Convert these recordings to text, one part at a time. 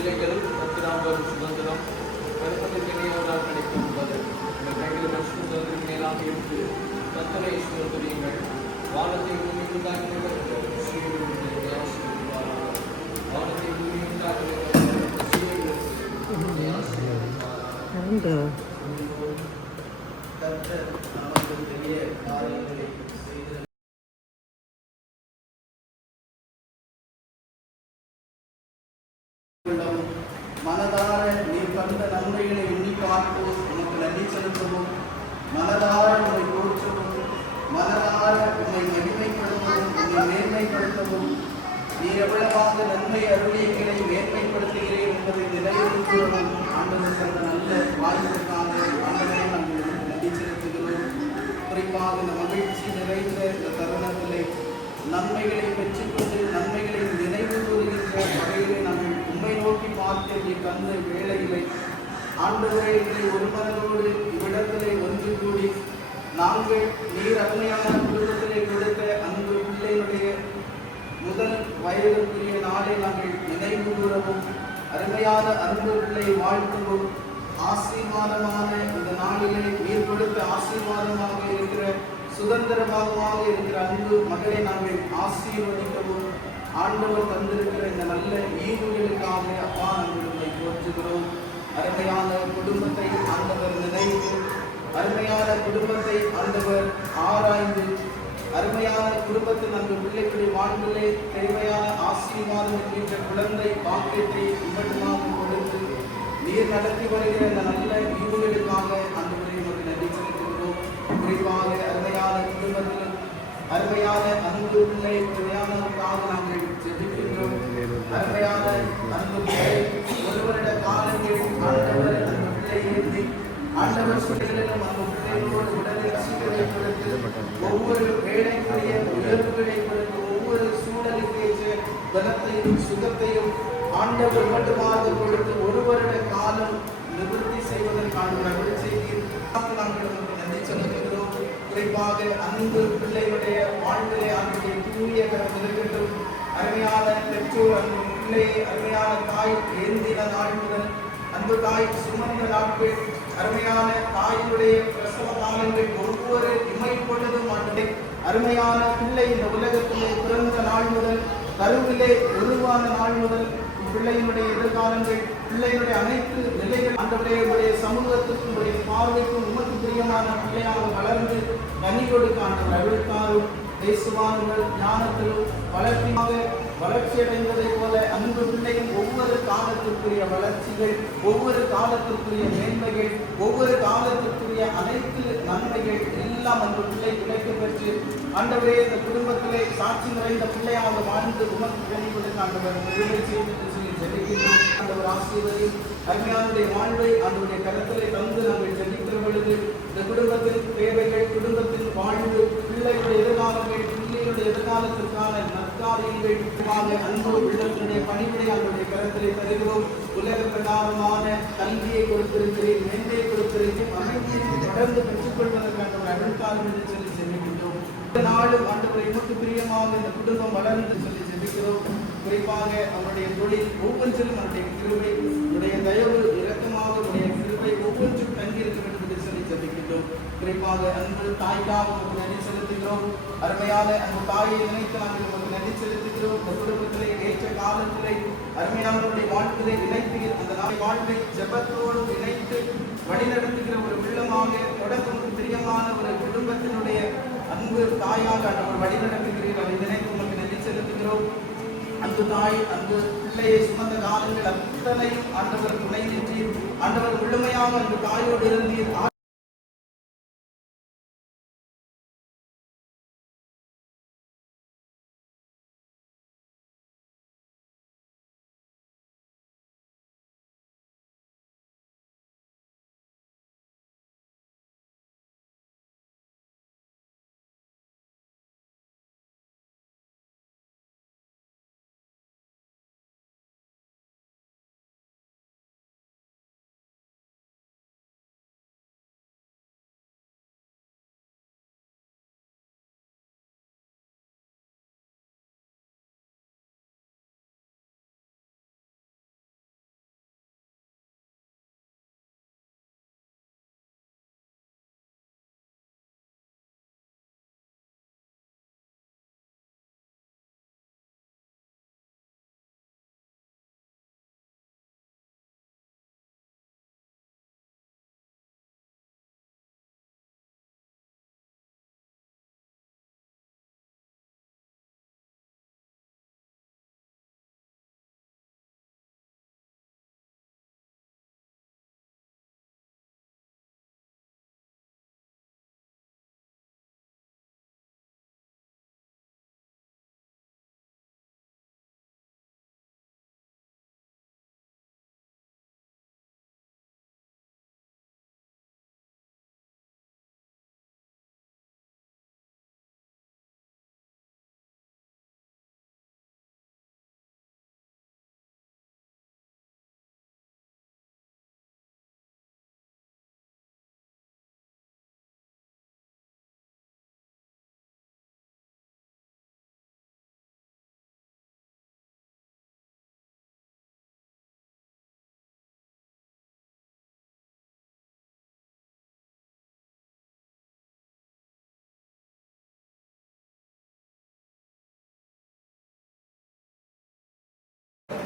பிள்ளைகளும் கத்திராம்பரும் சுதந்திரம் கருப்பத்திற்கிணையோரால் கிடைக்கும் என்பது உங்கள் கையில் மனுஷன் சுதந்திரம் மேலாக இருந்து கத்தரை சுதந்திரியுங்கள். வானத்தை பூமி உண்டாக்கினவர் ஸ்ரீவிடுவதை ஆசீர்வதிப்பாராக. வானத்தை பூமி உண்டாக்கினவர் ஸ்ரீவிடுவதை ஆசீர்வதிப்பாராக. கர்த்தர் நமக்கு பெரிய காரியங்களை செய்து மனதார நீர் கண்ட நன்மைகளை எண்ணி பார்த்து உனக்கு நன்றி செலுத்தவும், மனதார உன்னை போற்றவும், மனதார உன்னை மகிமைப்படுத்தவும், உன்னை மேன்மைப்படுத்தவும், நீ எவ்வளவாக நன்மை அருளியங்களை மேன்மைப்படுத்துகிறேன் என்பதை நிலைநிறுத்தவும் ஆண்டவர் தந்த நல்ல வாய்ப்பிற்காக ஆண்டவரை நாங்கள் நன்றி செலுத்துகிறோம். குறிப்பாக இந்த மகிழ்ச்சி நிறைந்த இந்த தருணத்திலே நன்மைகளை பெற்றுக்கொண்டு நன்மைகளை நினைவு கூறுகின்ற வகையிலே நாங்கள் உண்மை நோக்கி பார்த்து நீ கந்த வேளையிலே ஆண்டவரை ஒரு மனதோடு இவ்விடத்திலே ஒன்று கூடி நாங்கள் நீர் அருமையான குடும்பத்திலே கொடுத்த அன்பு பிள்ளைகளுடைய முதல் வயதுக்குரிய நாளை நாங்கள் நினைவு கூறவும், அருமையான அன்பு பிள்ளையை வாழ்த்தவும், ஆசீர்வாதமான இந்த நாளிலே நீர் கொடுத்த ஆசீர்வாதமாக இருக்கிற சுதந்திரமாக இருக்கிற அன்பு மகளை நாங்கள் ஆசீர்வதிக்கவும் ஆண்டவர் தந்திருக்கிற இந்த நல்ல ஈவுகளுக்காக அப்பா நாங்கள் உங்களை போற்றுகிறோம். அருமையான குடும்பத்தை ஆண்டவர் நினைத்து, அருமையான குடும்பத்தை ஆண்டவர் ஆராய்ந்து, அருமையான குடும்பத்தில் அந்த பிள்ளைகளுடைய வாழ்விலே தேவையான ஆசீர்வாதம் என்கின்ற குழந்தை பாக்கியத்தை இவ்வளவு கொடுத்து நீர் நடத்தி வருகிற இந்த நல்ல ஈவுகளுக்காக ஆண்டவரை நமக்கு நன்றி செலுத்துகிறோம். குறிப்பாக அருமையான குடும்பத்தில் அருமையான அன்பு பிள்ளை பிரயாணத்துக்காக நாங்கள் ஜெபிக்கின்றோம். அருமையான அன்பு பிள்ளை ஒரு வருட காலங்கள் ஆண்டவர் அந்த பிள்ளை ஏந்தி ஆண்டவர் சொல்லிலும் அந்த பிள்ளைகளோடு உடலை சீக்கிரத்தை கொடுத்து ஒவ்வொரு வேலைக்குரிய உயர்வுகளை கொடுத்து ஒவ்வொரு சூழலுக்கு ஏற்ற பலத்தையும் சுகத்தையும் ஆண்டவர் மட்டுமாக கொடுத்து ஒரு வருட காலம் நிவர்த்தி செய்வதற்கான நற்செய்தியை நாங்கள் நன்றி செலுத்துகிறோம். குறிப்பாக அன்பு பிள்ளைகளுடைய வாழ்விலே அவருடைய தூய கரம் இருக்கட்டும். அருமையான பெற்றோர் அன்பு பிள்ளையை அருமையான தாய் ஏந்தின நாள் முதல் அன்பு தாய் சுமந்த நாட்கள், அருமையான தாயினுடைய பிரசவ காலங்கள் ஒவ்வொரு இமை பொழுதும் ஆண்டு அருமையான பிள்ளை இந்த உலகத்திலே பிறந்த நாள் முதல் கருவிலே உருவான நாள் முதல் பிள்ளையினுடைய எதிர்காலங்கள் பிள்ளையினுடைய அனைத்து நிலைகள் ஆண்டவருடைய சமூகத்துக்கும் உடைய பார்வைக்கும் உமக்கு பிரியமான பிள்ளையாக வளர்ந்து கனி கொடுக்க ஆண்டவர் அழுத்தாரும் தேசுவானுங்கள் ஞானத்திலும் வளர்ச்சி அடைந்ததை போல அன்பு பிள்ளையும் ஒவ்வொரு காலத்திற்குரிய வளர்ச்சிகள், ஒவ்வொரு காலத்திற்குரிய மேன்மைகள், ஒவ்வொரு காலத்திற்குரிய அனைத்து நன்மைகள் எல்லாம் அன்பு பிள்ளை கிடைக்க பெற்று ஆண்டவரே இந்த குடும்பத்திலே சாட்சி நிறைந்த பிள்ளையாக வாழ்ந்து உமக்கு கனி கொடுக்க ஆண்டவர் பெருமை செய்து ஆண்டவர் ஆசீர்வதி அருமையானுடைய வாழ்வை அவருடைய கருத்திலே தந்து நாங்கள் ஜெபிக்கிற பொழுது இந்த குடும்பத்தின் தேவைகள், குடும்பத்தின் வாழ்வு, பிள்ளைகளுடைய எதிர்காலங்கள், பிள்ளைகளுடைய எதிர்காலத்திற்கான நற்காரியங்கள் அன்பு உள்ளத்தினுடைய பணிவிடை அவருடைய கருத்திலே தருகிறோம். உலக பிரகாரமான கல்வியை கொடுத்திருக்கிறேன், மேன்மையை கொடுத்திருக்கிறேன், அமைதியை தொடர்ந்து பெற்றுக்கொள்வதற்கான அழுக்காரம் என்று சொல்லி ஜெபிக்கின்றோம். நாளும் ஆண்டவரை எமக்கு பிரியமாக இந்த குடும்பம் வளர்ந்து சொல்லி ஜெபிக்கிறோம். குறிப்பாக அவருடைய தொழில் ஒவ்வொன்றிலும் அவருடைய கிருபை, உடைய தயவு இரக்கமாக உடைய கிருபை ஒவ்வொன்றும் தங்கியிருக்க வேண்டும் என்று சொல்லி ஜெபிக்கின்றோம். குறிப்பாக அன்பு தாய்க்காக உங்களுக்கு நன்றி செலுத்துகிறோம். அருமையான அன்பு தாயை நினைத்து நாங்கள் உங்களுக்கு நன்றி செலுத்துகிறோம். இந்த குடும்பத்திலே ஏற்ற காலத்திலே அருமையானவருடைய வாழ்விலே இணைத்து அந்த நாள் வாழ்வை ஜெபத்தோடு இணைத்து வழிநடத்துகிற ஒரு உள்ளமாக தொடர்ந்து பிரியமான ஒரு குடும்பத்தினுடைய அன்பு தாயாக அவர் வழிநடத்துகிறீர்கள். அதை நினைத்து உங்களுக்கு நன்றி செலுத்துகிறோம். அன்பு தாய் அன்பு பிள்ளையை சுமந்த காலங்கள் அத்தனையும் ஆண்டவர் துணை நின்றீர். ஆண்டவர் முழுமையாக அன்பு தாயோடு இருந்தீர்.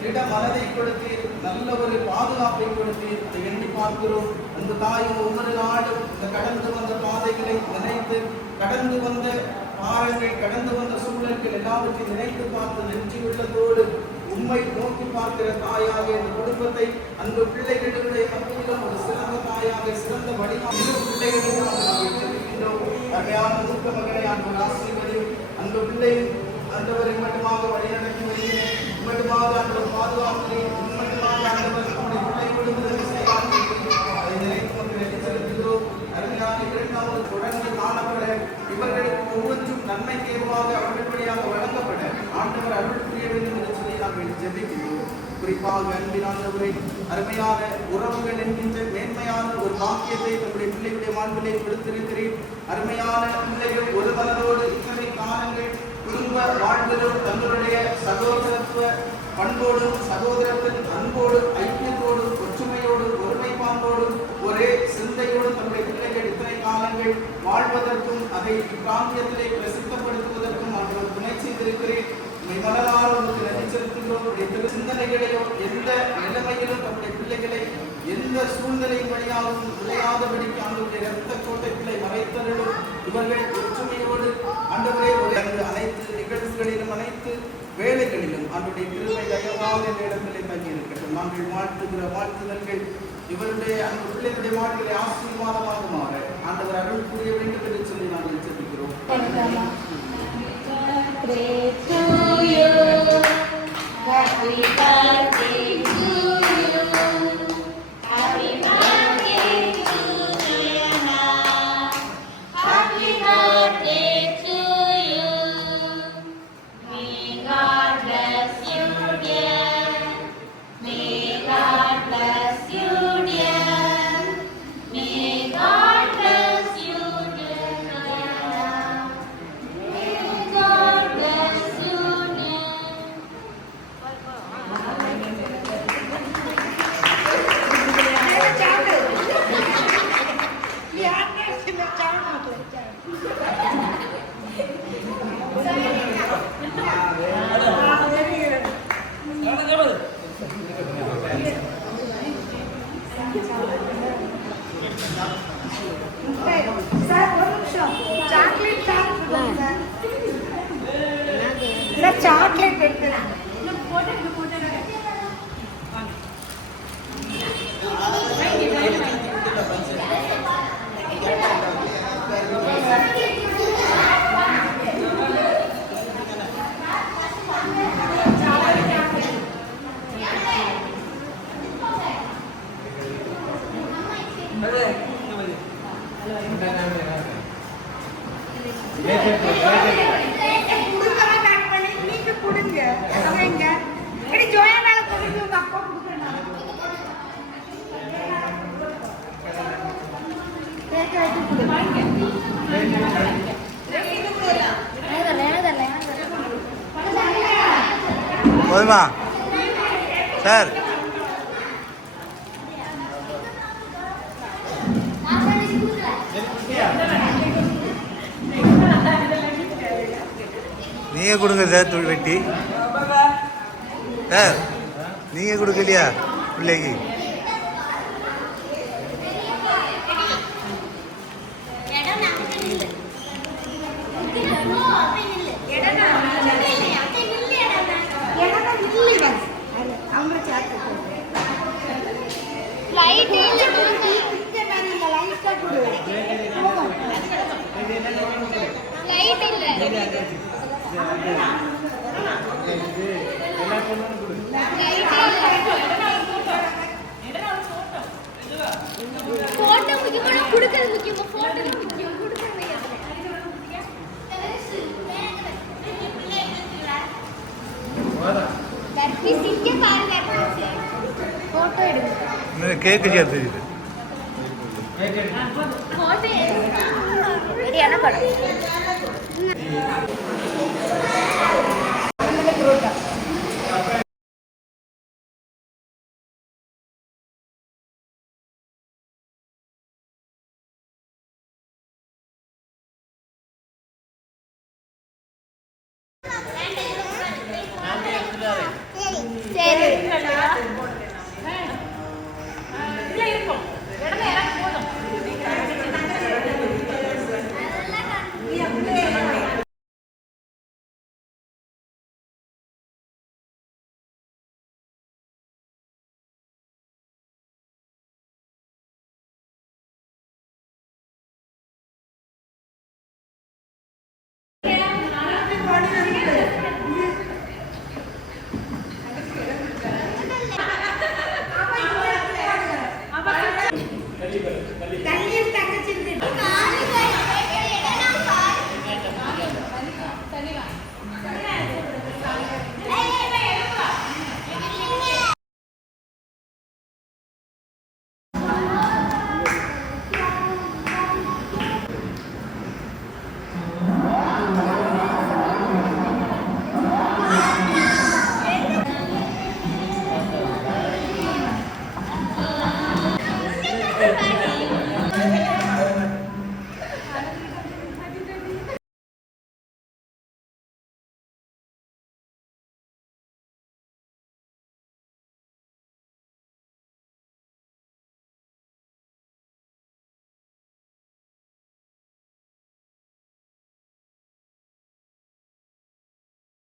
திட மனதை கொடுத்தீர், நல்ல ஒரு பாதுகாப்பை கொடுத்தீர். அதை எண்ணி பார்க்கிறோம். அந்த தாயும் ஒவ்வொரு நாளும் இந்த கடந்து வந்த பாதைகளை நினைத்து, கடந்து வந்த பாரங்கள், கடந்து வந்த சூழல்கள் எல்லாவற்றையும் நினைத்து பார்த்து நெற்றி உள்ளதோடு உண்மை நோக்கி பார்க்கிற தாயாக இந்த குடும்பத்தை அந்த பிள்ளைகளுடைய மத்தியிலும் ஒரு சிறந்த தாயாக, சிறந்த வழியாக பிள்ளைகளிலும் அருமையான மூத்த மகனை அந்த ஆசிரியரையும் அந்த பிள்ளை அந்தவரை மட்டுமாக வழிநடத்தி வருகிறேன். மட்டுமாக அந்த பாதுகாப்பிலே மட்டுமாக அந்தவர் நம்முடைய பிள்ளை கொடுத்து அதை நினைத்து மக்கள் செலுத்துகிறோம். அருமையான இரண்டாவது தொடர்ந்து காணப்பட இவர்களுக்கு ஒவ்வொன்றும் நன்மைக்கேதுவாக அவர்கள் வழியாக வழங்கப்பட ஆண்டவர் அருள் புரிய வேண்டும் என்று சொல்லி நாங்கள் ஜெபிக்கிறோம். குறிப்பாக அன்பினானவரை அருமையான உறவுகள் என்கின்ற மேன்மையான ஒரு வாக்கியத்தை நம்முடைய பிள்ளைகளுடைய வாழ்விலே கொடுத்திருக்கிறேன். அருமையான பிள்ளைகள் ஒரு மனதோடு இத்தனை காலங்கள் குடும்ப வாழ்விலும் தங்களுடைய சகோதரத்துவ பண்போடும் சகோதரத்தின் அன்போடும் ஐக்கியத்தோடும் ஒற்றுமையோடும் ஒருமைப்பாட்டோடும் ஒரே சிந்தையோடு தம்முடைய பிள்ளைகள் இத்தனை காலங்கள் வாழ்வதற்கும் அதை இப்பிராந்தியத்திலே பிரசித்தப்படுத்துவதற்கும் அவர்கள் துணை செய்திருக்கிறேன். மனதார உங்களுக்கு நன்றி செலுத்துகிறோம். சிந்தனைகளையோ எந்த நிலைமையிலும் தம்முடைய பிள்ளைகளை எந்த சூழ்நிலையின் வழியாகவும் விளையாதபடிக்கு அவர்களுடைய இரத்த கோட்டைகளை மறைத்தவர்களும் இவர்கள் ஒற்றுமையோடு ஆண்டவரே அனைத்து நிகழ்வுகளிலும் அனைத்து வேலைகளிலும் அவருடைய கிருபை தயவாக இந்த இடத்திலே தங்கி இருக்கட்டும். நாங்கள் வாழ்த்துகிற வாழ்த்துதல்கள் இவருடைய அந்த பிள்ளைகளுடைய வாழ்க்கையை ஆசீர்வாதமாக மாற ஆண்டவர் அருள் புரிய வேண்டும் என்று சொல்லி நாங்கள் ஜெபிக்கிறோம். சாக்லேட் எடுத்துறேன். போதுமா சார்? நீங்க கொடுங்க சார், தூள் வெட்டி சார். நீங்க கொடுக்கலையா பிள்ளைக்கு? போட்டோ முக்கியம், கொடுக்கிறது முக்கியம். போட்டோ முக்கியம், கொடுக்கிறது போட்டோ எடுங்க. கேக்கு சேர்த்து என்ன படம்? சரி பேண்ட்